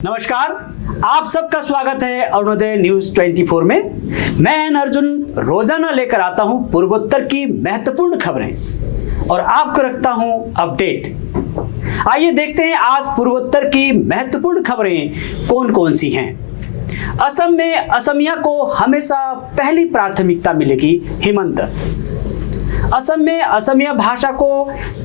नमस्कार, आप सबका स्वागत है अरुणोदय न्यूज 24 में। मैं एन अर्जुन रोजाना लेकर आता हूं पूर्वोत्तर की महत्वपूर्ण खबरें और आपको रखता हूं अपडेट। आइए देखते हैं आज पूर्वोत्तर की महत्वपूर्ण खबरें कौन कौन सी हैं। असम में असमिया को हमेशा पहली प्राथमिकता मिलेगी, हिमंत। असम में असमिया भाषा को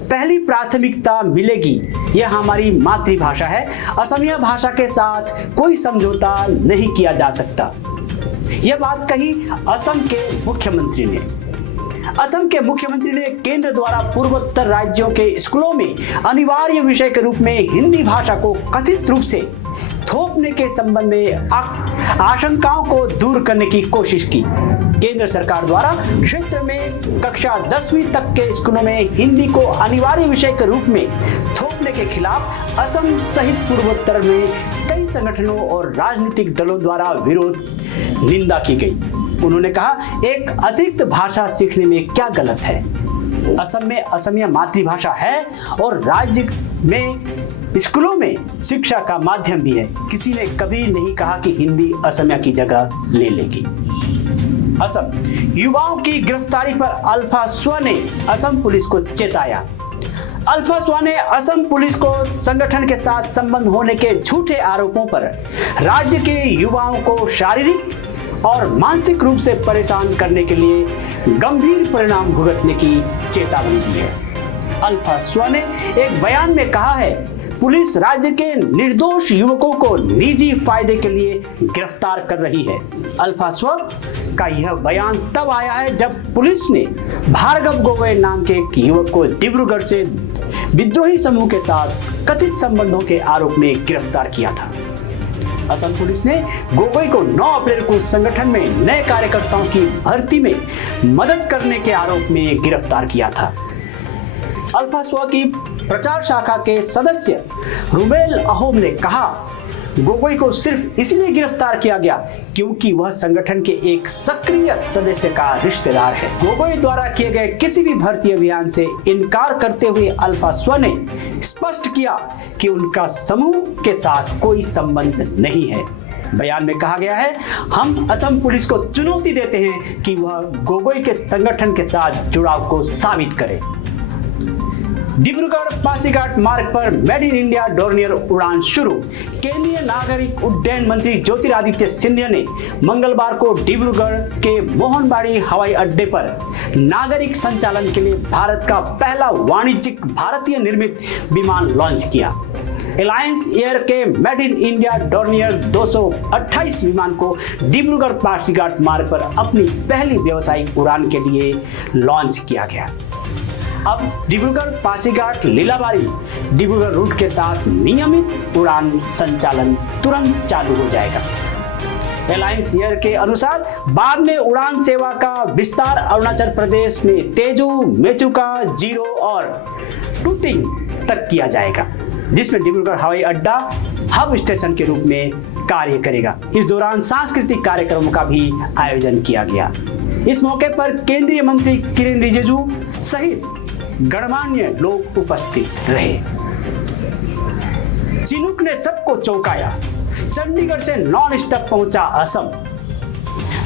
पहली प्राथमिकता मिलेगी, यह हमारी मातृभाषा है। असमिया भाषा के साथ कोई समझौता नहीं किया जा सकता। यह बात कही असम के मुख्यमंत्री ने। असम के मुख्यमंत्री ने केंद्र द्वारा पूर्वोत्तर राज्यों के स्कूलों में अनिवार्य विषय के रूप में हिंदी भाषा को कथित रूप से थोपने के संबंध में आशंकाओं को दूर करने की कोशिश की। केंद्र सरकार द्वारा क्षेत्र में कक्षा 10वीं तक के स्कूलों में हिंदी को अनिवार्य विषय के रूप में थोपने के खिलाफ असम सहित पूर्वोत्तर में कई संगठनों और राजनीतिक दलों द्वारा विरोध निंदा की गई। उन्होंने कहा, एक अतिरिक्त भाषा सीखने में क्या गलत है। असम में असमिया मातृभाषा है और राज्य में स्कूलों में शिक्षा का माध्यम भी है। किसी ने कभी नहीं कहा कि हिंदी असमिया की जगह ले लेगी। असम युवाओं की गिरफ्तारी पर अल्फा स्व ने असम पुलिस को चेताया। अल्फा स्व ने असम पुलिस को संगठन के साथ संबंध होने के झूठे आरोपों पर राज्य के युवाओं को शारीरिक और मानसिक रूप से परेशान करने के लिए गंभीर परिणाम भुगतने की चेतावनी दी है। अल्फा स्व ने एक बयान में कहा है, पुलिस राज्य के निर्दोष युवकों को निजी फायदे के लिए गिरफ्तार कर रही है। अल्फा स्व का यह बयान तब आया है जब पुलिस ने भार्गव गोगोई नाम के एक युवक को डिब्रूगढ़ से विद्रोही समूह के साथ कथित संबंधों के आरोप में गिरफ्तार किया था। असम पुलिस ने गोगोई को 9 अप्रैल को संगठन में नए कार्यकर्ताओं की भर्ती में मदद करने के आरोप में गिरफ्तार किया था। अल्फा स्व की प्रचार शाखा के सदस्य रुबेल अहोम ने कहा, गोगोई को सिर्फ इसलिए गिरफ्तार किया गया क्योंकि वह संगठन के एक सक्रिय सदस्य का रिश्तेदार है। गोगोई द्वारा किए गए किसी भी भर्ती अभियान से इनकार करते हुए अल्फा स्व ने स्पष्ट किया कि उनका समूह के साथ कोई संबंध नहीं है। बयान में कहा गया है, हम असम पुलिस को चुनौती देते हैं कि वह गोगोई के संगठन के साथ जुड़ाव को साबित करे। डिब्रूगढ़ पासीघाट मार्ग पर मेड इन इंडिया डोर्नियर उड़ान शुरू। केंद्रीय नागरिक उड्डयन मंत्री ज्योतिरादित्य सिंधिया ने मंगलवार को डिब्रूगढ़ के मोहनबाड़ी हवाई अड्डे पर नागरिक संचालन के लिए भारत का पहला वाणिज्यिक भारतीय निर्मित विमान लॉन्च किया। एलायंस एयर के मेड इन इंडिया डोर्नियर 228 विमान को डिब्रूगढ़ पासीघाट मार्ग पर अपनी पहली व्यावसायिक उड़ान के लिए लॉन्च किया गया। अब डिब्रूगढ़ पासीघाट लीलाबारी डिब्रूगढ़ रूट के साथ नियमित उड़ान संचालन तुरंत चालू हो जाएगा। एलायंस एयर के अनुसार बाद में उड़ान सेवा का विस्तार अरुणाचल प्रदेश में तेजू, मेचुका, जीरो और टूटिंग तक किया जाएगा, जिसमें डिब्रूगढ़ हवाई अड्डा हब स्टेशन के रूप में कार्य करेगा। इस दौरान सांस्कृतिक कार्यक्रमों का भी आयोजन किया गया। इस मौके पर केंद्रीय मंत्री किरेन रिजिजू सहित गणमान्य लोग उपस्थित रहे। चिनूक ने सबको चौंकाया। चंडीगढ़ से नॉन स्टॉप पहुंचा असम।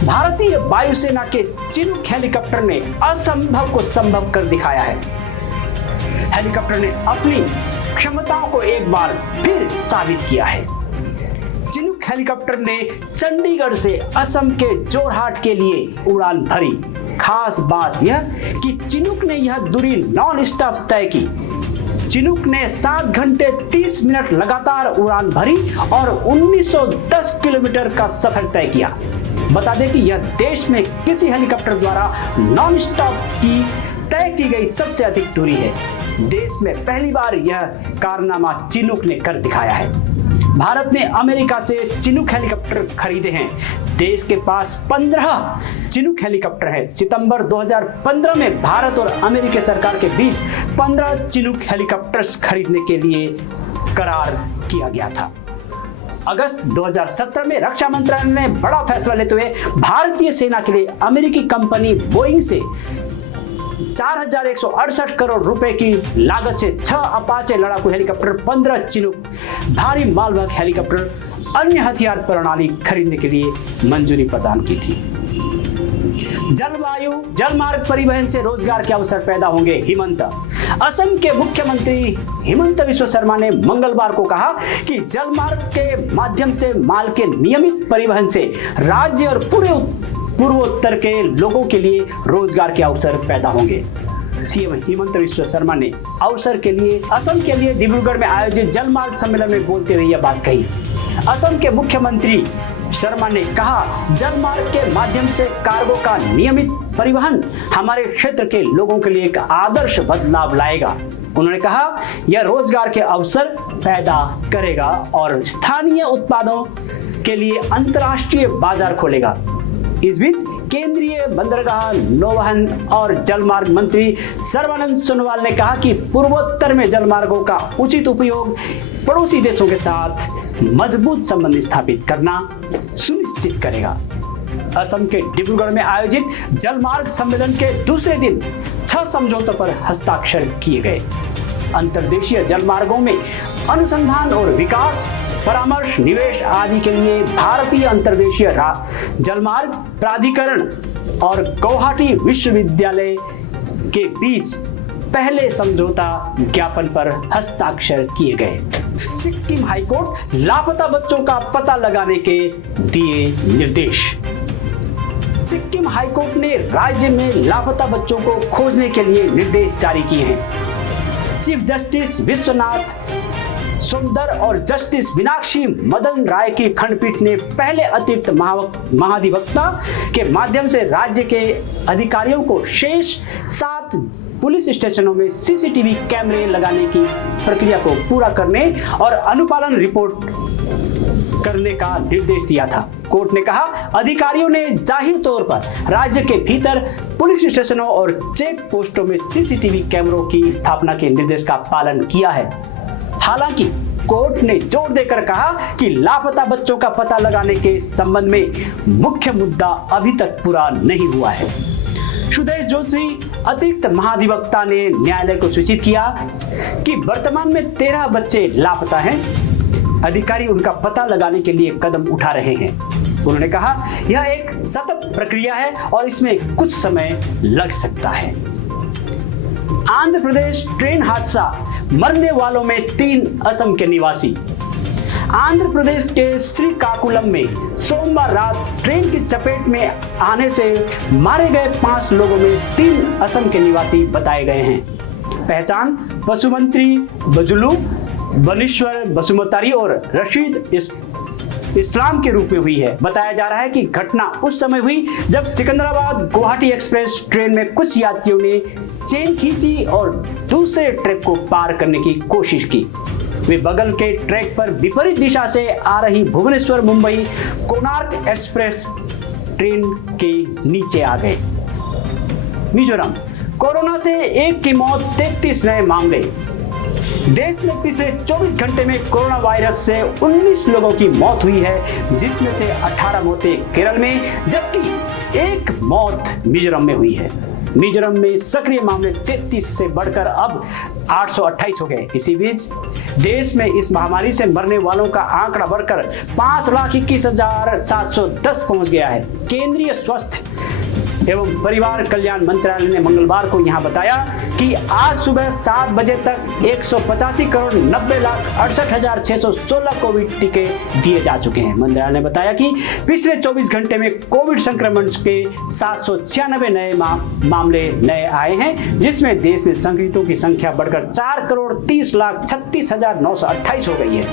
भारतीय वायुसेना के चिनूक हेलीकॉप्टर ने असंभव को संभव कर दिखाया है। हेलीकॉप्टर ने अपनी क्षमताओं को एक बार फिर साबित किया है। चिनूक हेलीकॉप्टर ने चंडीगढ़ से असम के जोरहाट के लिए उड़ान भरी। खास बात यह कि चिनूक ने यह दूरी नॉन स्टॉप तय की। चिनूक ने 7 घंटे 30 मिनट लगातार उड़ान भरी और 1910 किलोमीटर का सफर तय किया। बता दें कि यह देश में किसी हेलीकॉप्टर द्वारा नॉन स्टॉप की तय की गई सबसे अधिक दूरी है। देश में पहली बार यह कारनामा चिनूक ने कर दिखाया है। भारत ने अमेरिका से चिनूक हेलीकॉप्टर खरीदे हैं। देश के पास 15 चिनूक हेलीकॉप्टर है। सितंबर 2015 में भारत और अमेरिकी सरकार के बीच 15 चिनूक हेलीकॉप्टर्स खरीदने के लिए करार किया गया था। अगस्त 2017 में रक्षा मंत्रालय ने बड़ा फैसला लेते हुए भारतीय सेना के लिए अमेरिकी कंपनी बोइंग से 4168 करोड़ रुपए की लागत से 6 अपाचे लड़ाकू हेलीकॉप्टर, 15 चिनूक भारी मालवाहक हेलीकॉप्टर, अन्य हथियार प्रणाली खरीदने के लिए मंजूरी प्रदान की थी। जलवायु जलमार्ग परिवहन से रोजगार के अवसर पैदा होंगे, हिमंत। असम के मुख्यमंत्री हिमंत बिस्वा शर्मा ने मंगलवार को कहा कि जलमार्ग के माध्यम से माल के नियमित परिवहन से राज्य और पूरे पूर्वोत्तर के लोगों के लिए रोजगार के अवसर पैदा होंगे। सीएम हिमंत बिस्वा शर्मा ने अवसर के लिए असम के लिए डिब्रूगढ़ में आयोजित जलमार्ग सम्मेलन में बोलते हुए यह बात कही। असम के मुख्यमंत्री शर्मा ने कहा, जलमार्ग के माध्यम से कार्गो का नियमित परिवहन हमारे क्षेत्र के लोगों के लिए एक आदर्श बदलाव लाएगा। उन्होंने कहा, यह रोजगार के अवसर पैदा करेगा और स्थानीय उत्पादों के लिए अंतर्राष्ट्रीय बाजार खोलेगा। इस बीच केंद्रीय बंदरगाह, नौवहन और जलमार्ग मंत्री सर्बानंद सोनोवाल ने कहा कि पूर्वोत्तर में जलमार्गों का उचित उपयोग पड़ोसी देशों के साथ मजबूत संबंध स्थापित करना सुनिश्चित करेगा। असम के डिब्रूगढ़ में आयोजित जलमार्ग सम्मेलन के दूसरे दिन 6 समझौतों पर हस्ताक्षर किए गए। अंतर्देशीय जलमार्गों में अनुसंधान और विकास, परामर्श, निवेश आदि के लिए भारतीय अंतर्देशीय जलमार्ग प्राधिकरण और गुवाहाटी विश्वविद्यालय के बीच पहले समझौता ज्ञापन पर हस्ताक्षर किए गए। सिक्किम हाईकोर्ट लापता बच्चों का पता लगाने के दिए निर्देश। सिक्किम हाईकोर्ट ने राज्य में लापता बच्चों को खोजने के लिए निर्देश जारी किए हैं। चीफ जस्टिस विश्वनाथ सुंदर और जस्टिस मीनाक्षी मदन राय की खंडपीठ ने पहले अतिरिक्त महाधिवक्ता के माध्यम से राज्य के अधिकारियों को शेष 7 पुलिस स्टेशनों में सीसीटीवी कैमरे लगाने की प्रक्रिया को पूरा करने और अनुपालन रिपोर्ट करने का निर्देश दिया था। कोर्ट ने कहा, अधिकारियों ने जाहिर तौर पर राज्य के भीतर पुलिस स्टेशनों और चेक पोस्टों में सीसीटीवी कैमरों की स्थापना के निर्देश का पालन किया है। हालांकि कोर्ट ने जोर देकर कहा कि लापता बच्चों का पता लगाने के संबंध में मुख्य मुद्दा अभी तक पूरा नहीं हुआ है। सुदेश जोशी अतिरिक्त महाधिवक्ता ने न्यायालय को सूचित किया कि वर्तमान में 13 बच्चे लापता हैं। अधिकारी उनका पता लगाने के लिए कदम उठा रहे हैं। उन्होंने कहा, यह एक सतत प्रक्रिया है और इसमें कुछ समय लग सकता है। आंध्र प्रदेश ट्रेन हादसा, मरने वालों में 3 असम के निवासी। आंध्र प्रदेश के श्रीकाकुलम में सोमवार रात ट्रेन की चपेट में आने से मारे गए 5 लोगों में 3 असम के निवासी बताए गए हैं। पहचान वसुमंत्री बजुलू, बनीश्वर बसुमतारी और रशीद इस्लाम के रूप में हुई है। बताया जा रहा है कि घटना उस समय हुई जब सिकंदराबाद गुवाहाटी एक्सप्रेस ट्रेन में कुछ यात्रियों ने चेन खींची और दूसरे ट्रैक को पार करने की कोशिश की। वे बगल के ट्रैक पर विपरीत दिशा से आ रही भुवनेश्वर मुंबई कोणार्क एक्सप्रेस ट्रेन के नीचे आ गए। मिजोरम, कोरोना से 1 की मौत, 33 नए मामले। देश में पिछले 24 घंटे में कोरोना वायरस से 19 लोगों की मौत हुई है, जिसमें से 18 मौतें केरल में जबकि 1 मौत मिजोरम में हुई है। मिजोरम में सक्रिय मामले 33 से बढ़कर अब 828 हो गए। इसी बीच देश में इस महामारी से मरने वालों का आंकड़ा बढ़कर 5,21,710 पहुंच गया है। केंद्रीय स्वास्थ्य एवं परिवार कल्याण मंत्रालय ने मंगलवार को यहां बताया कि आज सुबह 7 बजे तक 185,90,68,616 कोविड टीके दिए जा चुके हैं। मंत्रालय ने बताया कि पिछले 24 घंटे में कोविड संक्रमण के 796 नए मामले नए आए हैं, जिसमें देश में संक्रमितों की संख्या बढ़कर 4,30,36,928 हो गई है।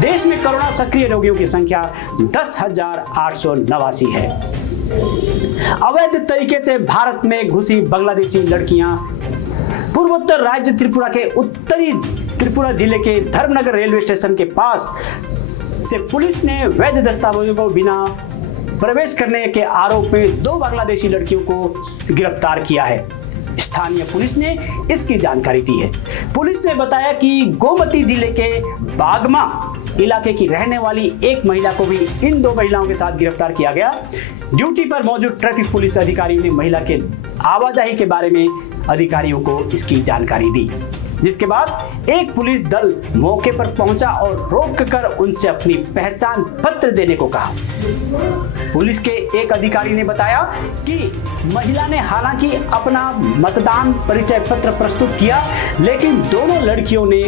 देश में कोरोना सक्रिय रोगियों की संख्या 10,889 है। अवैध तरीके से भारत में घुसी बांग्लादेशी लड़कियां। पूर्वोत्तर राज्य त्रिपुरा के उत्तरी त्रिपुरा जिले के धर्मनगर रेलवे स्टेशन के पास से पुलिस ने वैध दस्तावेजों को बिना प्रवेश करने के आरोप में 2 बांग्लादेशी लड़कियों को गिरफ्तार किया है। स्थानीय पुलिस ने इसकी जानकारी दी है। पुलिस ने बताया कि गोमती जिले के बागमा इलाके की रहने वाली एक महिला को भी इन 2 महिलाओं के साथ गिरफ्तार किया गया। ड्यूटी पर मौजूद ट्रैफिक पुलिस अधिकारी ने महिला के आवाजाही के बारे में अधिकारियों को इसकी जानकारी दी, जिसके बाद एक पुलिस दल मौके पर पहुंचा और रोककर उनसे अपनी पहचान पत्र देने को कहा। पुलिस के एक अधिकारी ने बताया कि महिला ने हालांकि अपना मतदान परिचय पत्र प्रस्तुत किया, लेकिन दोनों लड़कियों ने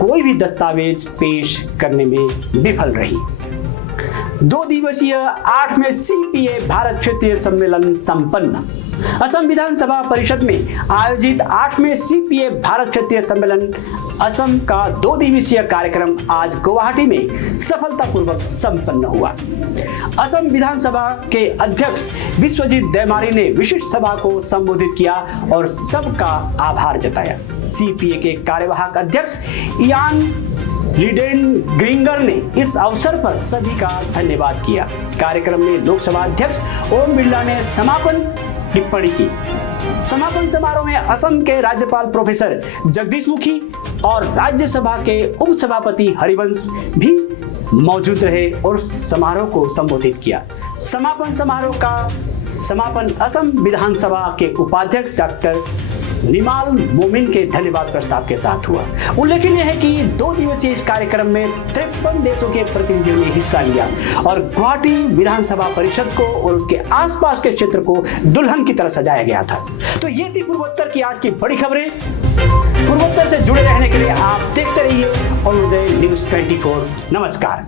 कोई भी दस्तावेज पेश करने में विफल रही। 2 दिवसीय 8वें सीपीए भारत क्षेत्रीय सम्मेलन संपन्न। असम विधानसभा परिषद में आयोजित 8वें सीपीए भारत क्षेत्रीय सम्मेलन असम का 2 दिवसीय कार्यक्रम आज गुवाहाटी में सफलतापूर्वक संपन्न हुआ। असम विधानसभा के अध्यक्ष विश्वजीत दैमारी ने विशिष्ट सभा को संबोधित किया और सबका आभार जताया। सीपीए के कार्यवाहक अध्यक्ष इयान लीडेन ग्रिंगर ने इस अवसर पर सभी का धन्यवाद किया। कार्यक्रम में लोकसभा अध्यक्ष ओम बिरला ने समापन टिप्पणी की। समापन समारोह में असम के राज्यपाल प्रोफेसर जगदीश मुखी और राज्यसभा के उपसभापति हरिवंश भी मौजूद रहे और समारोह को संबोधित किया। समापन समारोह का समापन असम विधानसभा के उपाध्यक्ष डॉक्टर निमाल मोमिन के धन्यवाद प्रस्ताव के साथ हुआ। उल्लेखनीय है कि 2 दिवसीय इस कार्यक्रम में 53 देशों के प्रतिनिधियों ने हिस्सा लिया और गुवाहाटी विधानसभा परिषद को और उसके आसपास के क्षेत्र को दुल्हन की तरह सजाया गया था। तो ये थी पूर्वोत्तर की आज की बड़ी खबरें। पूर्वोत्तर से जुड़े रहने के लिए आप देखते रहिए अरुणोदय न्यूज़ 24। नमस्कार।